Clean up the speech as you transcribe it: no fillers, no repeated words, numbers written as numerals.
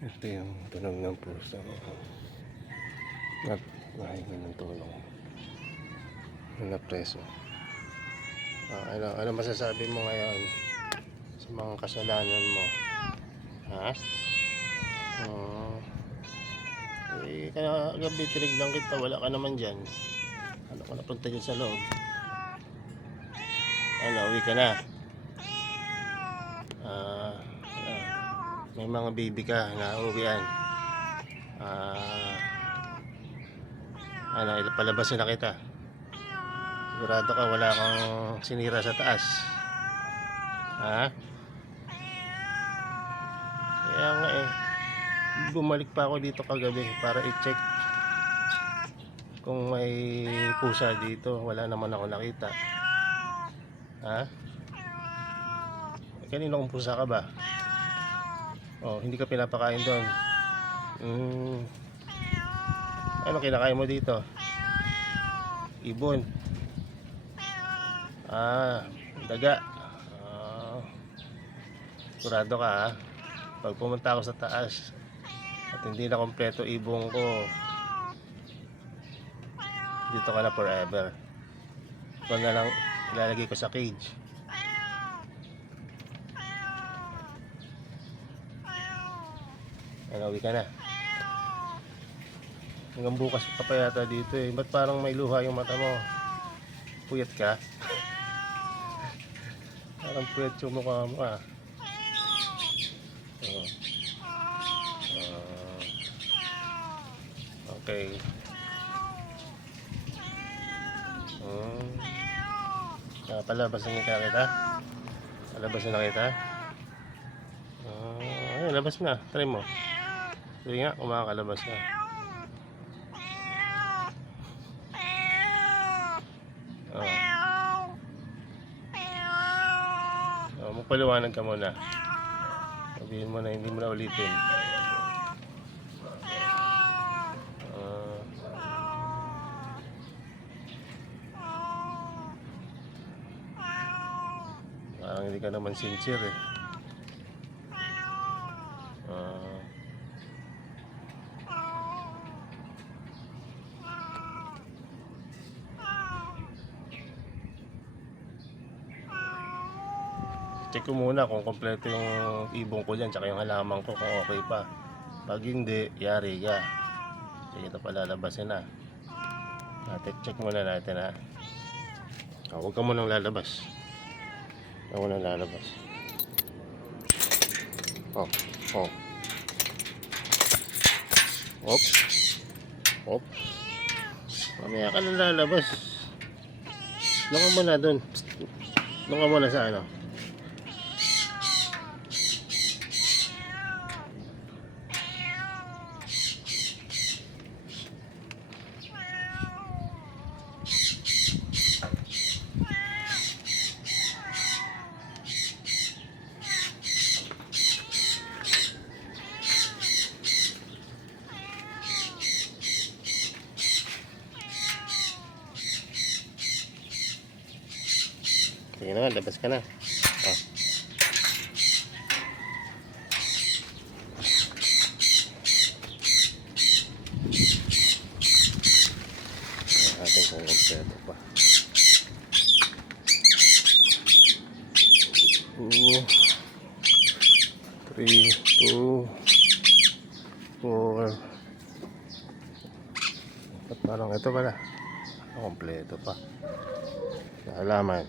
Ito yung tunog ng puso at mahinga ng tulong na preso. Ano masasabi mo ngayon sa mga kasalanan mo? Ha? Kaya gabi tinignan kita, wala ka naman dyan. Ano ka napunta dyan sa loob? Uwi ka na. May mga baby ka na uwian. Palabasin na kita. Sigurado ka wala kang sinira sa taas. Ha? Kaya nga bumalik pa ako dito kagabi para i-check kung may pusa dito. Wala naman ako nakita. Ha? Kanina kung pusa ka ba? Hindi ka pinapakain doon. Ano kinakain mo dito? Ibon. Daga. Sigurado ka ha? Pag pumunta ako sa taas at hindi na kompleto ibong ko, dito ka na forever. Ito na lang ilalagay ko sa cage. Uwi ka na. Hanggang bukas pa pa yata dito Ba't parang may luha yung mata mo? Puyat ka? Parang puyat yung mukha mo Okay. Palabasin na kita? Palabasin na kita? Labas na. Try mo. Sige nga, kumakalabas na. Magpaliwanag ka muna. Sabihin mo na hindi mo na ulitin. Parang hindi ka naman sincere Check ko muna kung kompleto yung ibong ko dyan, tsaka yung halaman ko kung okay pa. Pag hindi, yari ka. Hindi kita palalabasin na. Check muna natin huwag ka munang lalabas. Huwag ka munang lalabas. Op. Mamaya ka nang lalabas. Doon ka muna dun. Doon ka muna sa ano. Sige naman, labas ka na. Ating kung kompleto pa. 2, 3, 2, 4. At parang ito pala. Kompleto pa. Halaman.